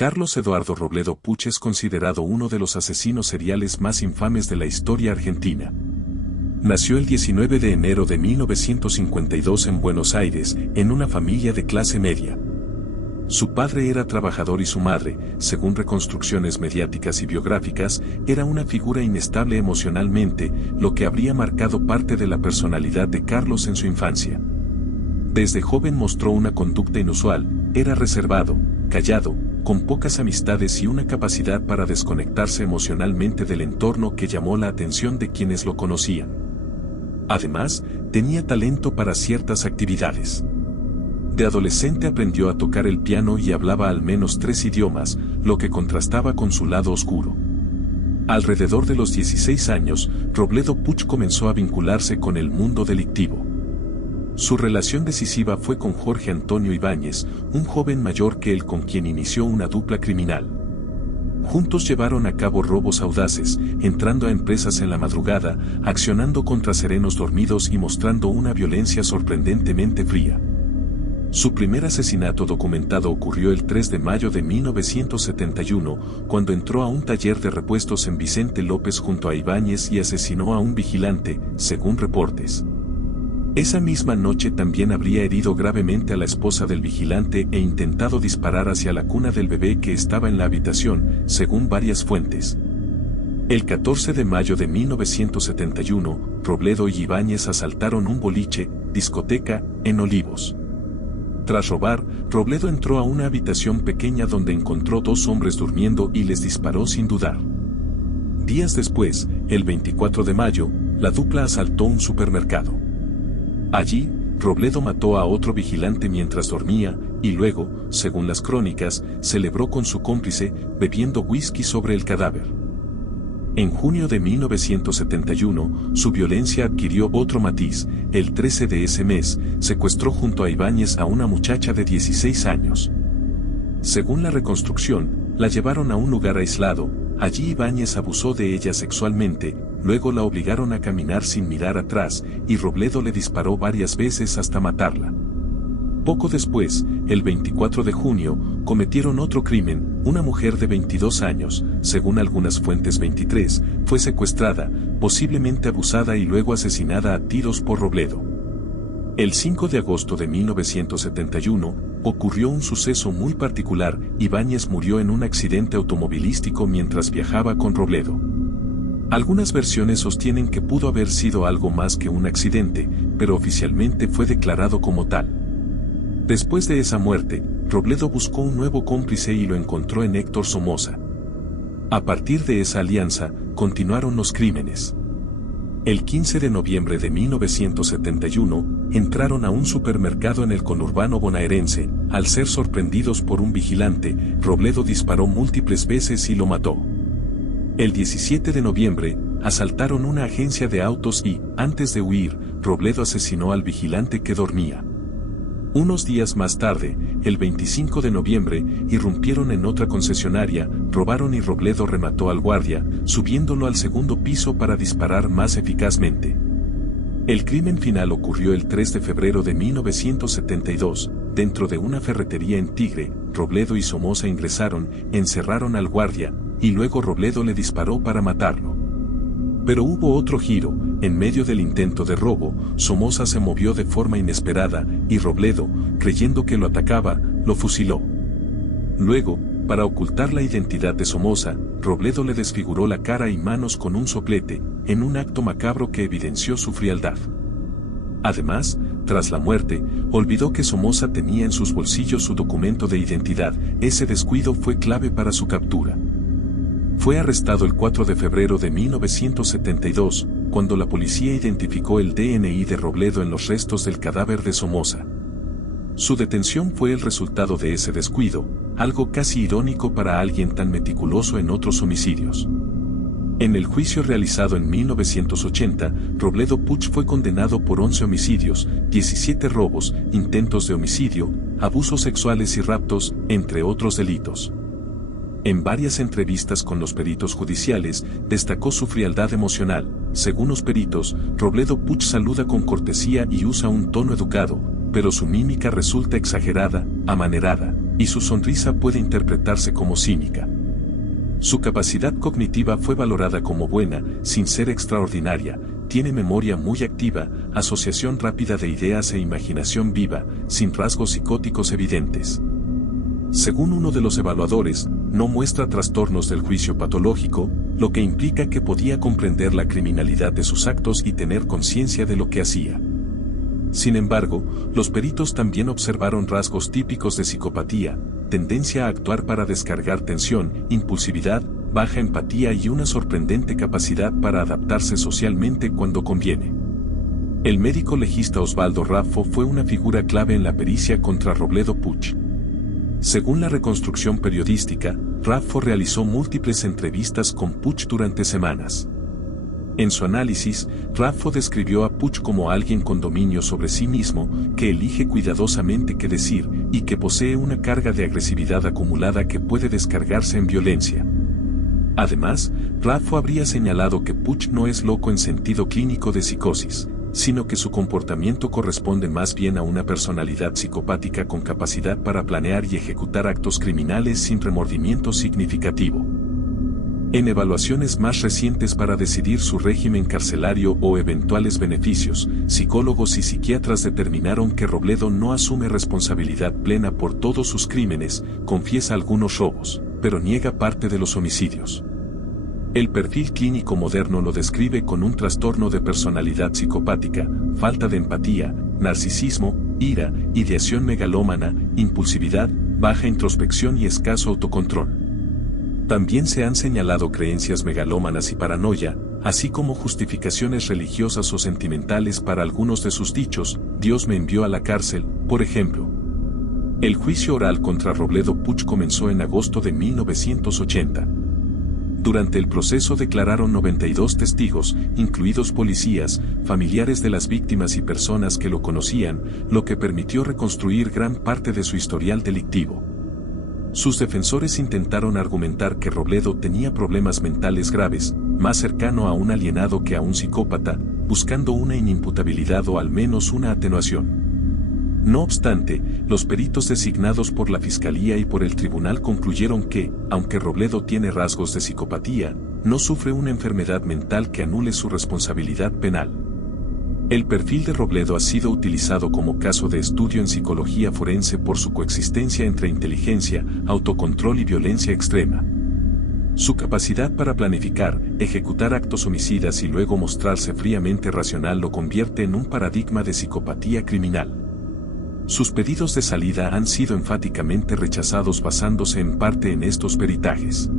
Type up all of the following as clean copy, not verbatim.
Carlos Eduardo Robledo Puch es considerado uno de los asesinos seriales más infames de la historia argentina. Nació el 19 de enero de 1952 en Buenos Aires, en una familia de clase media. Su padre era trabajador y su madre, según reconstrucciones mediáticas y biográficas, era una figura inestable emocionalmente, lo que habría marcado parte de la personalidad de Carlos en su infancia. Desde joven mostró una conducta inusual, era reservado, callado, con pocas amistades y una capacidad para desconectarse emocionalmente del entorno que llamó la atención de quienes lo conocían. Además, tenía talento para ciertas actividades. De adolescente aprendió a tocar el piano y hablaba al menos 3 idiomas, lo que contrastaba con su lado oscuro. Alrededor de los 16 años, Robledo Puch comenzó a vincularse con el mundo delictivo. Su relación decisiva fue con Jorge Antonio Ibáñez, un joven mayor que él con quien inició una dupla criminal. Juntos llevaron a cabo robos audaces, entrando a empresas en la madrugada, accionando contra serenos dormidos y mostrando una violencia sorprendentemente fría. Su primer asesinato documentado ocurrió el 3 de mayo de 1971, cuando entró a un taller de repuestos en Vicente López junto a Ibáñez y asesinó a un vigilante, según reportes. Esa misma noche también habría herido gravemente a la esposa del vigilante e intentado disparar hacia la cuna del bebé que estaba en la habitación, según varias fuentes. El 14 de mayo de 1971, Robledo y Ibáñez asaltaron un boliche, discoteca, en Olivos. Tras robar, Robledo entró a una habitación pequeña donde encontró 2 hombres durmiendo y les disparó sin dudar. Días después, el 24 de mayo, la dupla asaltó un supermercado. Allí, Robledo mató a otro vigilante mientras dormía, y luego, según las crónicas, celebró con su cómplice, bebiendo whisky sobre el cadáver. En junio de 1971, su violencia adquirió otro matiz. El 13 de ese mes, secuestró junto a Ibáñez a una muchacha de 16 años. Según la reconstrucción, la llevaron a un lugar aislado. Allí Ibáñez abusó de ella sexualmente, luego la obligaron a caminar sin mirar atrás, y Robledo le disparó varias veces hasta matarla. Poco después, el 24 de junio, cometieron otro crimen. Una mujer de 22 años, según algunas fuentes 23, fue secuestrada, posiblemente abusada y luego asesinada a tiros por Robledo. El 5 de agosto de 1971, ocurrió un suceso muy particular. Ibáñez murió en un accidente automovilístico mientras viajaba con Robledo. Algunas versiones sostienen que pudo haber sido algo más que un accidente, pero oficialmente fue declarado como tal. Después de esa muerte, Robledo buscó un nuevo cómplice y lo encontró en Héctor Somoza. A partir de esa alianza, continuaron los crímenes. El 15 de noviembre de 1971, entraron a un supermercado en el conurbano bonaerense. Al ser sorprendidos por un vigilante, Robledo disparó múltiples veces y lo mató. El 17 de noviembre, asaltaron una agencia de autos y, antes de huir, Robledo asesinó al vigilante que dormía. Unos días más tarde, el 25 de noviembre, irrumpieron en otra concesionaria, robaron y Robledo remató al guardia, subiéndolo al segundo piso para disparar más eficazmente. El crimen final ocurrió el 3 de febrero de 1972, dentro de una ferretería en Tigre. Robledo y Somoza ingresaron, encerraron al guardia, y luego Robledo le disparó para matarlo. Pero hubo otro giro. En medio del intento de robo, Somoza se movió de forma inesperada, y Robledo, creyendo que lo atacaba, lo fusiló. Luego, para ocultar la identidad de Somoza, Robledo le desfiguró la cara y manos con un soplete, en un acto macabro que evidenció su frialdad. Además, tras la muerte, olvidó que Somoza tenía en sus bolsillos su documento de identidad. Ese descuido fue clave para su captura. Fue arrestado el 4 de febrero de 1972, cuando la policía identificó el DNI de Robledo en los restos del cadáver de Somoza. Su detención fue el resultado de ese descuido, algo casi irónico para alguien tan meticuloso en otros homicidios. En el juicio realizado en 1980, Robledo Puch fue condenado por 11 homicidios, 17 robos, intentos de homicidio, abusos sexuales y raptos, entre otros delitos. En varias entrevistas con los peritos judiciales, destacó su frialdad emocional. Según los peritos, Robledo Puch saluda con cortesía y usa un tono educado, pero su mímica resulta exagerada, amanerada, y su sonrisa puede interpretarse como cínica. Su capacidad cognitiva fue valorada como buena, sin ser extraordinaria, tiene memoria muy activa, asociación rápida de ideas e imaginación viva, sin rasgos psicóticos evidentes. Según uno de los evaluadores, no muestra trastornos del juicio patológico, lo que implica que podía comprender la criminalidad de sus actos y tener conciencia de lo que hacía. Sin embargo, los peritos también observaron rasgos típicos de psicopatía, tendencia a actuar para descargar tensión, impulsividad, baja empatía y una sorprendente capacidad para adaptarse socialmente cuando conviene. El médico legista Osvaldo Raffo fue una figura clave en la pericia contra Robledo Puch. Según la reconstrucción periodística, Raffo realizó múltiples entrevistas con Puch durante semanas. En su análisis, Raffo describió a Puch como alguien con dominio sobre sí mismo, que elige cuidadosamente qué decir, y que posee una carga de agresividad acumulada que puede descargarse en violencia. Además, Raffo habría señalado que Puch no es loco en sentido clínico de psicosis, sino que su comportamiento corresponde más bien a una personalidad psicopática con capacidad para planear y ejecutar actos criminales sin remordimiento significativo. En evaluaciones más recientes para decidir su régimen carcelario o eventuales beneficios, psicólogos y psiquiatras determinaron que Robledo no asume responsabilidad plena por todos sus crímenes, confiesa algunos robos, pero niega parte de los homicidios. El perfil clínico moderno lo describe con un trastorno de personalidad psicopática, falta de empatía, narcisismo, ira, ideación megalómana, impulsividad, baja introspección y escaso autocontrol. También se han señalado creencias megalómanas y paranoia, así como justificaciones religiosas o sentimentales para algunos de sus dichos. Dios me envió a la cárcel, por ejemplo. El juicio oral contra Robledo Puch comenzó en agosto de 1980. Durante el proceso declararon 92 testigos, incluidos policías, familiares de las víctimas y personas que lo conocían, lo que permitió reconstruir gran parte de su historial delictivo. Sus defensores intentaron argumentar que Robledo tenía problemas mentales graves, más cercano a un alienado que a un psicópata, buscando una inimputabilidad o al menos una atenuación. No obstante, los peritos designados por la Fiscalía y por el Tribunal concluyeron que, aunque Robledo tiene rasgos de psicopatía, no sufre una enfermedad mental que anule su responsabilidad penal. El perfil de Robledo ha sido utilizado como caso de estudio en psicología forense por su coexistencia entre inteligencia, autocontrol y violencia extrema. Su capacidad para planificar, ejecutar actos homicidas y luego mostrarse fríamente racional lo convierte en un paradigma de psicopatía criminal. Sus pedidos de salida han sido enfáticamente rechazados basándose en parte en estos peritajes.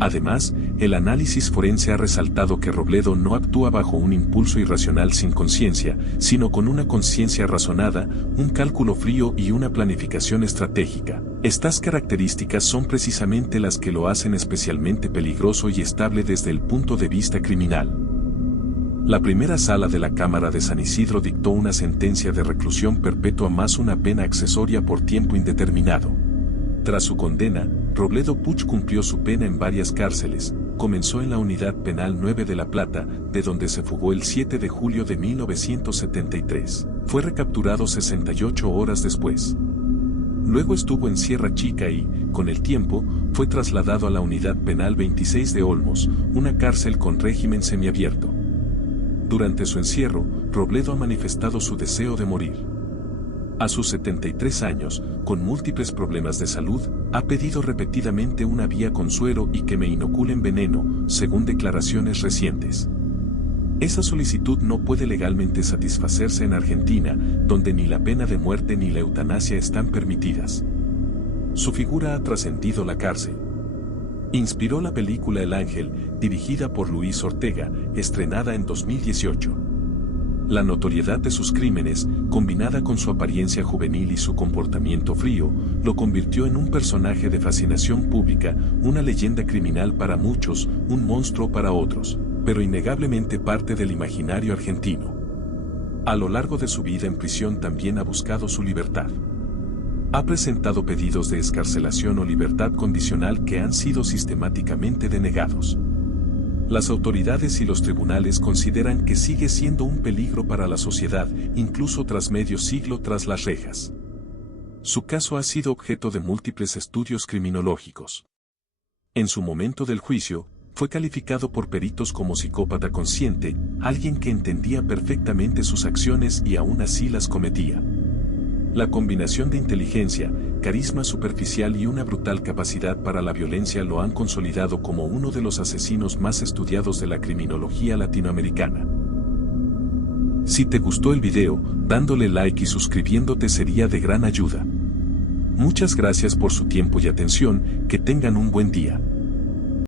Además, el análisis forense ha resaltado que Robledo no actúa bajo un impulso irracional sin conciencia, sino con una conciencia razonada, un cálculo frío y una planificación estratégica. Estas características son precisamente las que lo hacen especialmente peligroso y estable desde el punto de vista criminal. La primera sala de la Cámara de San Isidro dictó una sentencia de reclusión perpetua más una pena accesoria por tiempo indeterminado. Tras su condena, Robledo Puch cumplió su pena en varias cárceles. Comenzó en la Unidad Penal 9 de La Plata, de donde se fugó el 7 de julio de 1973. Fue recapturado 68 horas después. Luego estuvo en Sierra Chica y, con el tiempo, fue trasladado a la Unidad Penal 26 de Olmos, una cárcel con régimen semiabierto. Durante su encierro, Robledo ha manifestado su deseo de morir. A sus 73 años, con múltiples problemas de salud, ha pedido repetidamente una vía con suero y que me inoculen veneno, según declaraciones recientes. Esa solicitud no puede legalmente satisfacerse en Argentina, donde ni la pena de muerte ni la eutanasia están permitidas. Su figura ha trascendido la cárcel. Inspiró la película El Ángel, dirigida por Luis Ortega, estrenada en 2018. La notoriedad de sus crímenes, combinada con su apariencia juvenil y su comportamiento frío, lo convirtió en un personaje de fascinación pública, una leyenda criminal para muchos, un monstruo para otros, pero innegablemente parte del imaginario argentino. A lo largo de su vida en prisión también ha buscado su libertad. Ha presentado pedidos de excarcelación o libertad condicional que han sido sistemáticamente denegados. Las autoridades y los tribunales consideran que sigue siendo un peligro para la sociedad, incluso tras medio siglo tras las rejas. Su caso ha sido objeto de múltiples estudios criminológicos. En su momento del juicio, fue calificado por peritos como psicópata consciente, alguien que entendía perfectamente sus acciones y aún así las cometía. La combinación de inteligencia, carisma superficial y una brutal capacidad para la violencia lo han consolidado como uno de los asesinos más estudiados de la criminología latinoamericana. Si te gustó el video, dándole like y suscribiéndote sería de gran ayuda. Muchas gracias por su tiempo y atención, que tengan un buen día.